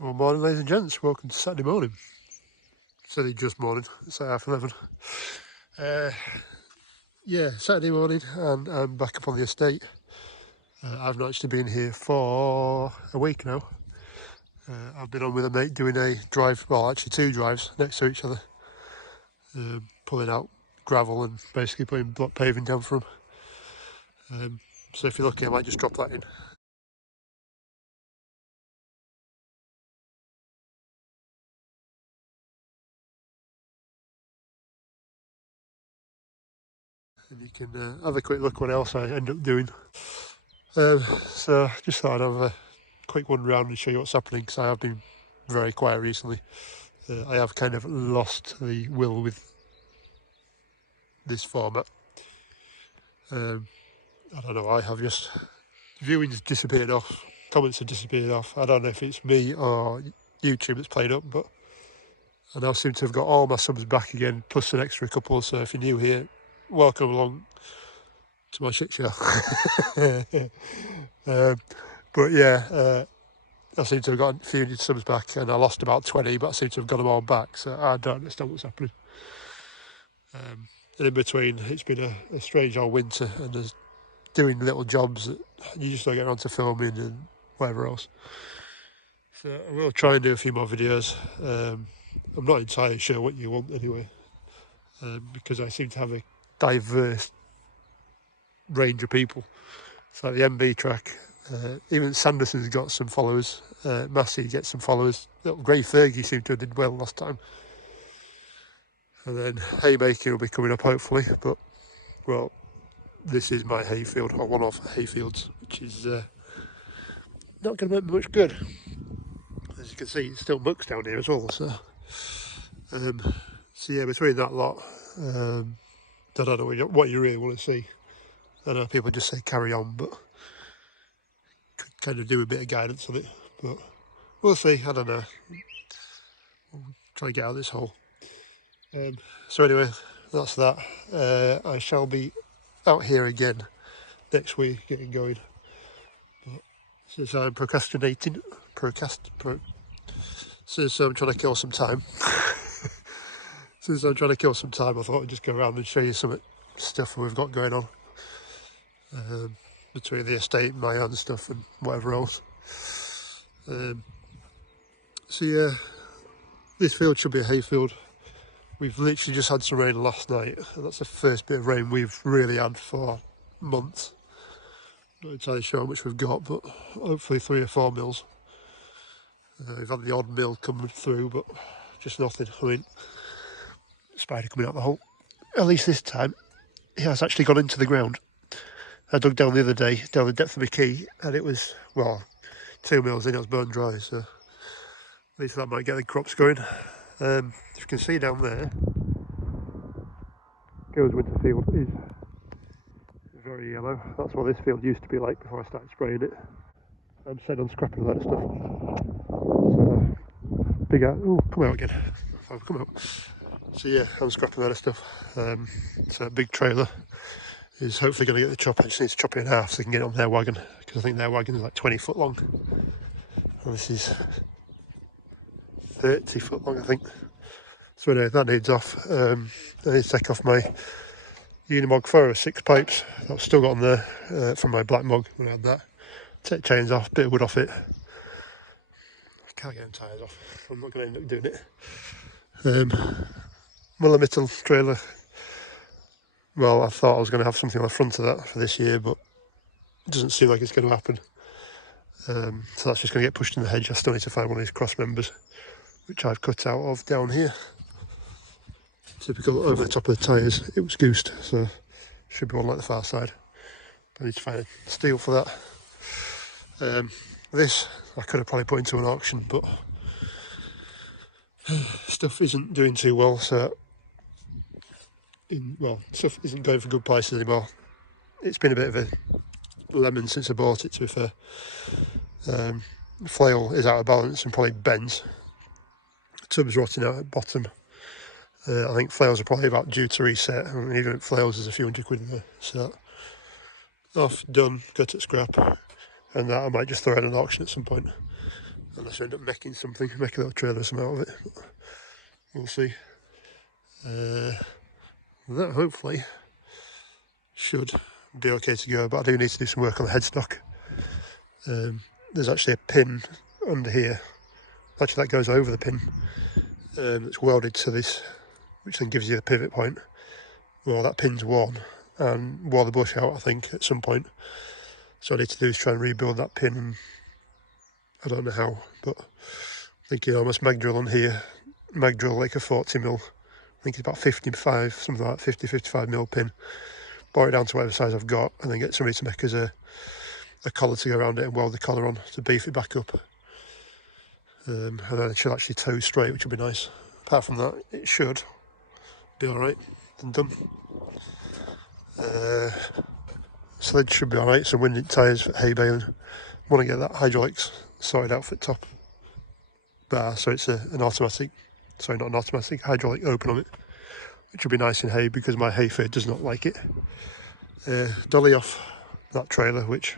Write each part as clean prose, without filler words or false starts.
Well, morning, ladies and gents. Welcome to Saturday morning. Said it just morning. It's like 11:30. Yeah, Saturday morning, and I'm back up on the estate. I've not actually been here for a week now. I've been on with a mate doing a drive, well, actually two drives next to each other, pulling out gravel and basically putting block paving down for them. So if you're lucky, I might just drop that in. And you can have a quick look what else I end up doing. So just thought I'd have a quick one round and show you what's happening, because I have been very quiet recently. I have kind of lost the will with this format. I don't know, I have just... Viewing's disappeared off, comments have disappeared off. I don't know if it's me or YouTube that's played up, but I now seem to have got all my subs back again, plus an extra couple, so if you're new here, welcome along to my shit show. But yeah, I seem to have got a few subs back, and I lost about 20, but I seem to have got them all back, so I don't understand what's happening. And in between, it's been a strange old winter, and there's doing little jobs that you just don't get around to filming and whatever else. So I will try and do a few more videos. I'm not entirely sure what you want anyway, because I seem to have a diverse range of people. So the MB track, even Sanderson's got some followers, Massey gets some followers, little Grey Fergie seemed to have did well last time. And then Haymaker will be coming up hopefully, but well, this is my hayfield, or one of hayfields, which is not going to make me much good. As you can see, it's still mucks down here as well, so yeah, between that lot, I don't know what you really want to see. I know people just say carry on, but could kind of do a bit of guidance on it, but we'll see. I don't know. We'll try and get out of this hole. So anyway, that's that. I shall be out here again next week, getting going. But since I'm procrastinating, since I'm trying to kill some time, I thought I'd just go around and show you some stuff we've got going on between the estate and my own stuff and whatever else. So yeah, this field should be a hayfield. We've literally just had some rain last night, and that's the first bit of rain we've really had for months. Not entirely sure how much we've got, but hopefully 3 or 4 mils. We've had the odd mill coming through, but just nothing. I mean, spider coming out the hole. At least this time, it has actually gone into the ground. I dug down the other day, down the depth of my key, and it was, well, 2 mils in, it was bone dry, so at least that might get the crops going. If you can see down there, Goes Winterfield is very yellow. That's what this field used to be like before I started spraying it. I'm set on scrapping that stuff. So, big out. Oh, come out again. Come out. So yeah, I'm scrapping that stuff. So a big trailer is hopefully going to get the chopper. I just need to chop it in half so they can get it on their wagon, because I think their wagon is like 20 foot long. And this is 30 foot long, I think. So anyway, that needs off. I need to take off my Unimog 406 pipes that I've still got on there from my black mug when I had that. Take chains off, bit of wood off it. I can't get them tyres off. I'm not going to end up doing it. Millimetal trailer. Well, I thought I was going to have something on the front of that for this year, but it doesn't seem like it's going to happen. So that's just going to get pushed in the hedge. I still need to find one of these cross members, which I've cut out of down here. Typical over the top of the tyres, it was goosed, so should be one like the far side. I need to find a steel for that. This I could have probably put into an auction, but stuff isn't doing too well, so stuff isn't going for good prices anymore. It's been a bit of a lemon since I bought it, to be fair. Flail is out of balance and probably bends. Tub's rotting out at the bottom. I think flails are probably about due to reset. I mean, even flails is a few £100 in there. So off, done, go to scrap, and that I might just throw in an auction at some point. unless I end up making something, make a little trailer or something out of it. But we'll see. That hopefully should be okay to go, but I do need to do some work on the headstock. There's actually a pin under here, actually that goes over the pin, that's welded to this, which then gives you the pivot point. Well, that pin's worn and wore the bush out, I think, at some point. So what I need to do is try and rebuild that pin, and I don't know how, but I'm thinking almost mag drill on here, mag drill like a 40mm, I think it's about 55, something like that, 50-55mm pin, bore it down to whatever size I've got, and then get somebody to make us a collar to go around it and weld the collar on to beef it back up. And then it should actually tow straight, which would be nice. Apart from that, it should be alright and done. Sled should be alright, some winding tyres for hay baling. Want to get that hydraulics sorted out for the top bar, so it's an automatic, sorry, not an automatic, hydraulic open on it, which would be nice in hay because my hay feed does not like it. Dolly off that trailer, which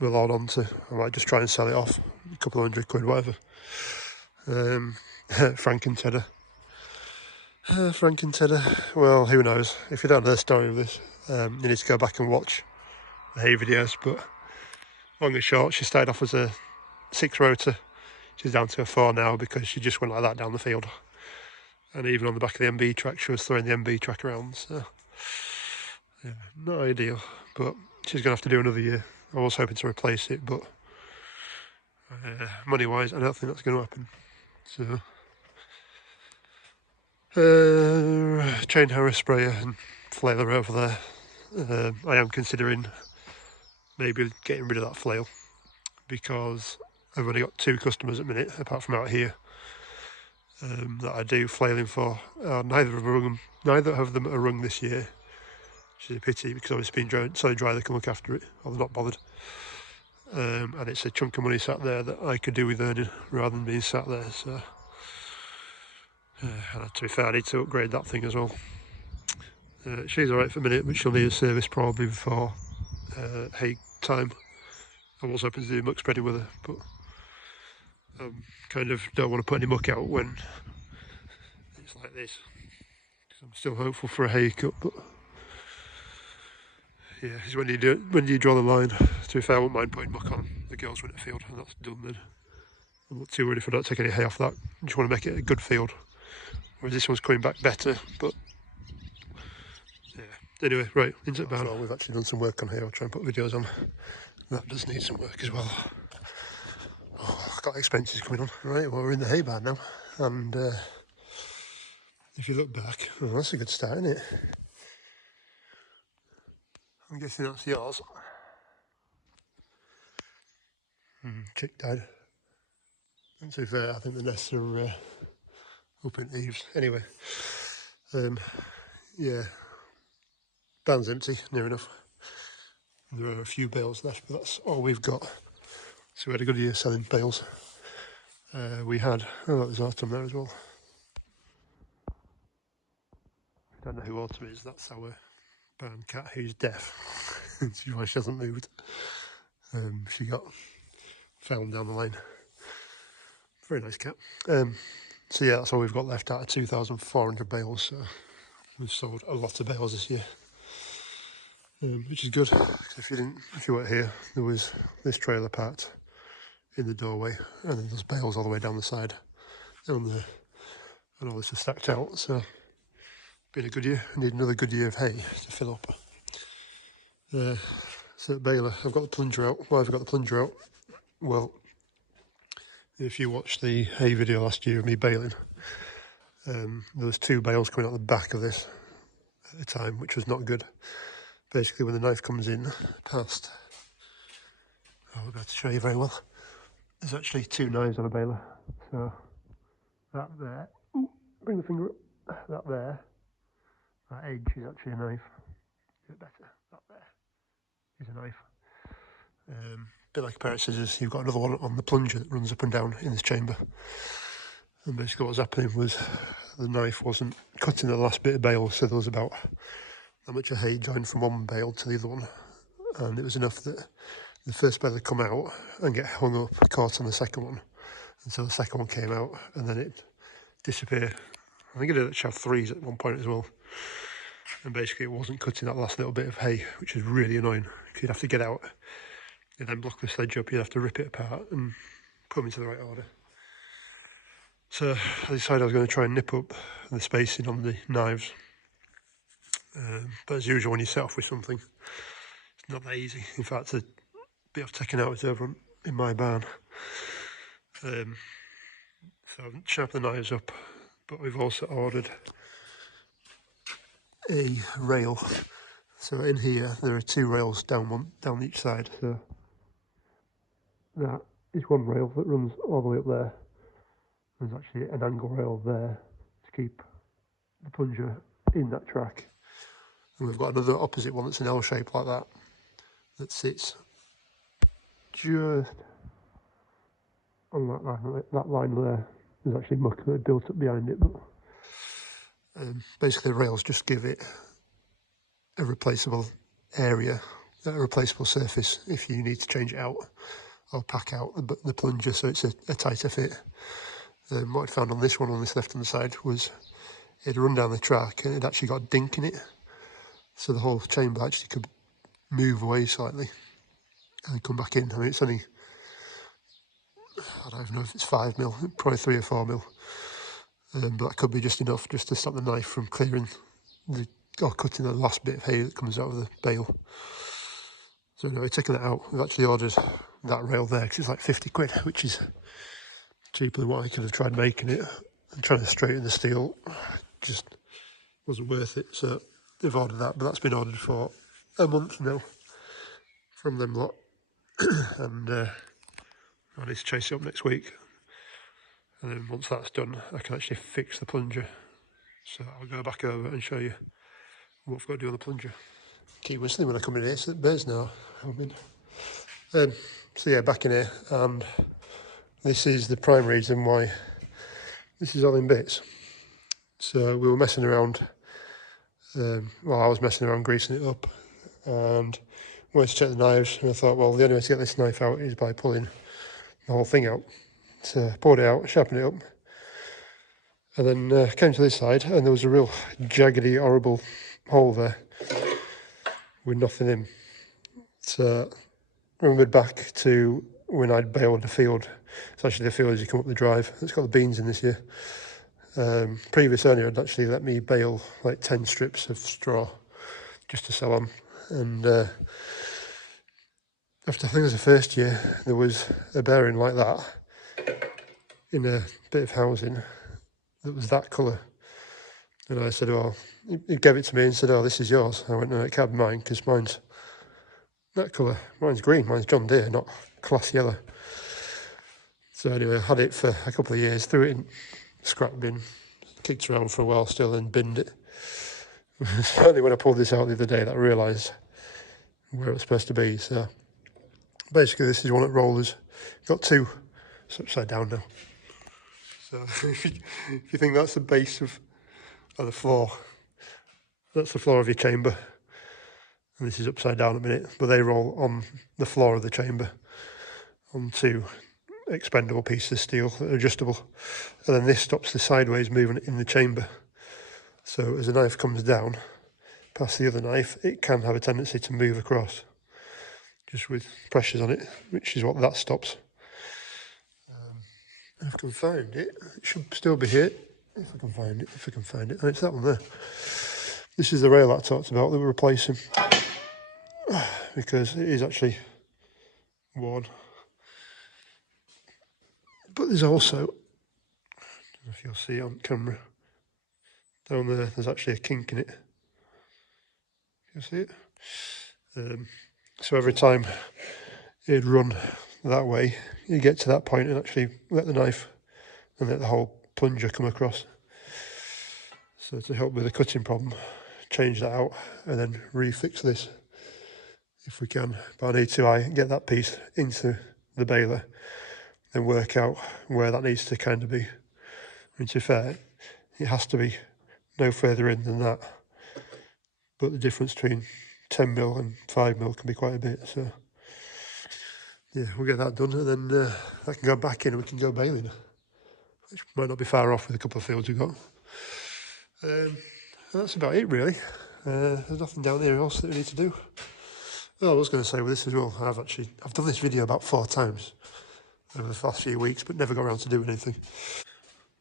we'll hold on to. I might just try and sell it off, a couple of £100, whatever. Franken-Tedder. Franken-Tedder, well, who knows? If you don't know the story of this, you need to go back and watch the hay videos, but long and short, she started off as a 6-rotor. She's down to a 4 now because she just went like that down the field. And even on the back of the MB track, she was throwing the MB track around, so yeah, not ideal, but she's going to have to do another year. I was hoping to replace it, but money-wise, I don't think that's going to happen. So, chain harrow sprayer and flailer over there. I am considering maybe getting rid of that flail because I've only got 2 customers at the minute, apart from out here, that I do flailing for. Neither of them are rung this year, which is a pity because obviously it's been so dry they can look after it, or they're not bothered. And it's a chunk of money sat there that I could do with earning rather than being sat there. So, and to be fair, I need to upgrade that thing as well. She's alright for a minute, but she'll need a service probably before hay time. I was hoping to do muck spreading with her, but kind of don't want to put any muck out when it's like this, because I'm still hopeful for a hay cut. But yeah, it's when you draw the line. To be fair, I won't mind putting muck on the girls' winter field, and that's done then. I'm not too worried if I don't take any hay off that. I just want to make it a good field. Whereas this one's coming back better, but yeah. Anyway, right, into the barn. So we've actually done some work on here. I'll try and put videos on. That does need some work as well. Oh, I've got expenses coming on. Right, well, we're in the hay barn now, and if you look back, oh, that's a good start, isn't it? I'm guessing that's yours. Chick died. And to be fair, I think the nests are up in eaves. Anyway, yeah, barn's empty, near enough. There are a few bales left, but that's all we've got. So we had a good year selling bales. We had, oh, there's Autumn there as well. I don't know who Autumn is, that's our barn cat who's deaf. That's why she hasn't moved. She got found down the lane. Very nice cat. So yeah, that's all we've got left out of 2,400 bales. So we've sold a lot of bales this year, which is good. If you weren't here, there was this trailer parked in the doorway, and then there's bales all the way down the side, and all this is stacked out. So been a good year. I need another good year of hay to fill up. So at baler, I've got the plunger out. Why have I got the plunger out? Well, if you watched the hay video last year of me baling, there was 2 bales coming out the back of this at the time, which was not good. Basically, when the knife comes in past, I'll be able to show you very well. There's actually 2 knives on a baler. So that there, ooh, bring the finger up. That there, that edge is actually a knife. A bit better. That there is a knife. Bit like a pair of scissors. You've got another one on the plunger that runs up and down in this chamber. And basically what was happening was the knife wasn't cutting the last bit of bale, so there was about that much of hay joined from one bale to the other one, and it was enough that the first baler come out and get hung up, caught on the second one. And so the second one came out and then it disappeared. I think it did have threes at one point as well. And basically it wasn't cutting that last little bit of hay, which is really annoying. You'd have to get out and then block the sledge up, you'd have to rip it apart and put them into the right order. So I decided I was going to try and nip up the spacing on the knives. But as usual, when you set off with something, it's not that easy. In fact, a bit of taking out is over in my barn. So I've sharpened the knives up, but we've also ordered a rail. So in here, there are 2 rails down each side. So that is one rail that runs all the way up there. There's actually an angle rail there to keep the plunger in that track. And we've got another opposite one that's an L shape like that sits just on that line there. There's actually muck that built up behind it, but basically the rails just give it a replaceable area, a replaceable surface if you need to change it out or pack out the plunger, so it's a tighter fit. What I'd found on this one on this left hand side was it'd run down the track and it actually got a dink in it, so the whole chamber actually could move away slightly and come back in. I mean, it's only, I don't even know if it's 5mm, probably 3 or 4mm, but that could be just enough just to stop the knife from clearing or cutting the last bit of hay that comes out of the bale. So anyway, taking that out, we've actually ordered that rail there because it's like 50 quid, which is cheaper than what I could have tried making it. And trying to straighten the steel just wasn't worth it, so they've ordered that, but that's been ordered for a month now from them lot. And I need to chase it up next week, and then once that's done I can actually fix the plunger. So I'll go back over and show you what I've got to do on the plunger. Keep whistling when I come in here, so the birds know I'm in. So yeah, back in here, and this is the prime reason why this is all in bits. So we were messing around, well, I was messing around greasing it up and wanted to check the knives, and I thought, well, the only way to get this knife out is by pulling the whole thing out. So I poured it out, sharpened it up, and then came to this side, and there was a real jaggedy, horrible hole there with nothing in. So I remembered back to when I'd baled the field. It's actually the field as you come up the drive. It's got the beans in this year. Previous owner had actually let me bale like 10 strips of straw just to sell them. And after, I think it was the first year, there was a bearing like that in a bit of housing that was that colour. And I said, well, he gave it to me and said, oh, this is yours. I went, no, it can't be mine because mine's that colour. Mine's green, mine's John Deere, not class yellow. So anyway, I had it for a couple of years, threw it in scrap bin, kicked around for a while still and binned it. Only when I pulled this out the other day that I realised where it was supposed to be. So basically this is one at Rollers. Got 2. It's upside down now. So if you think that's the base of the floor, that's the floor of your chamber. And this is upside down a minute, but they roll on the floor of the chamber onto expendable pieces of steel that are adjustable. And then this stops the sideways movement in the chamber. So as the knife comes down past the other knife, it can have a tendency to move across just with pressures on it, which is what that stops. If I can find it, it should still be here. If I can find it. And it's that one there. This is the rail that I talked about that we're replacing because it is actually worn. But there's also, I don't know if you'll see it on camera, down there, there's actually a kink in it. You see it? So every time it'd run that way, you get to that point and actually let the knife and let the whole plunger come across. So to help with the cutting problem, change that out and then refix this if we can. But I need to get that piece into the baler and work out where that needs to kind of be. I mean, to be fair, it has to be no further in than that. But the difference between 10mm and 5mm can be quite a bit. So yeah, we'll get that done, and then I can go back in and we can go baling, which might not be far off with a couple of fields we've got. That's about it, really. There's nothing down there else that we need to do. Oh, I was going to say with this as well, I've done this video about 4 times over the last few weeks, but never got around to doing anything.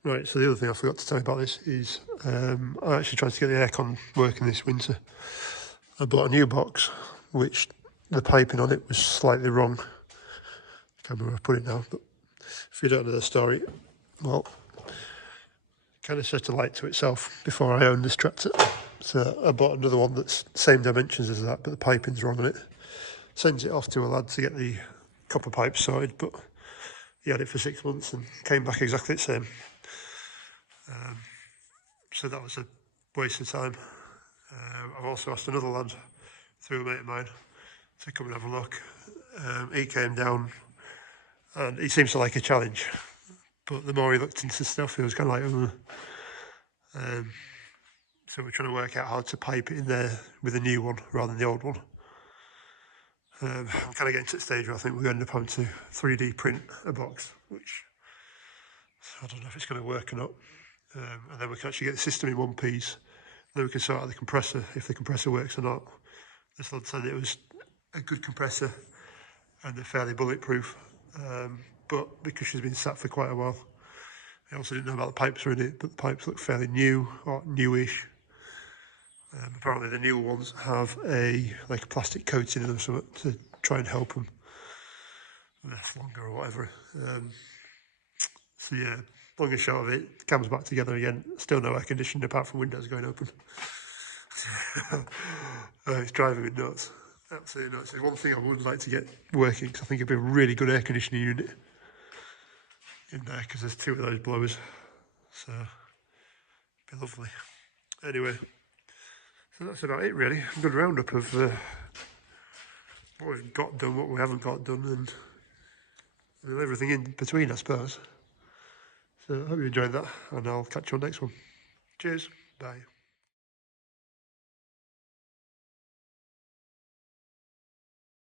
Right, so the other thing I forgot to tell you about this is I actually tried to get the aircon working this winter. I bought a new box, which the piping on it was slightly wrong. I can't remember where I put it now, but if you don't know the story, well, kind of set a light to itself before I owned this tractor. So I bought another one that's same dimensions as that, but the piping's wrong on it. Sends it off to a lad to get the copper pipe sorted, but he had it for 6 months and came back exactly the same. So that was a waste of time. I've also asked another lad through a mate of mine to come and have a look. He came down and he seems to like a challenge, but the more he looked into stuff, he was kind of like, so we're trying to work out how to pipe it in there with a new one rather than the old one. I'm kind of getting to the stage where I think we're going to end up having to 3D print a box, which I don't know if it's going to work or not. And then we can actually get the system in one piece. Then we can sort out the compressor, if the compressor works or not. This lad said it was a good compressor and they're fairly bulletproof, but because she's been sat for quite a while, I also didn't know about the pipes were in it, but the pipes look fairly new or newish. Apparently the new ones have a plastic coating in them so to try and help them last longer or whatever. So yeah, long and short of it, cam's back together again. Still no air conditioning apart from windows going open. It's driving me nuts. Absolutely nuts. There's one thing I would like to get working, because I think it'd be a really good air conditioning unit in there, because there's 2 of those blowers. So it'd be lovely. Anyway, so that's about it really. A good roundup of what we've got done, what we haven't got done, and everything in between, I suppose. So I hope you enjoyed that, and I'll catch you on the next one. Cheers. Bye.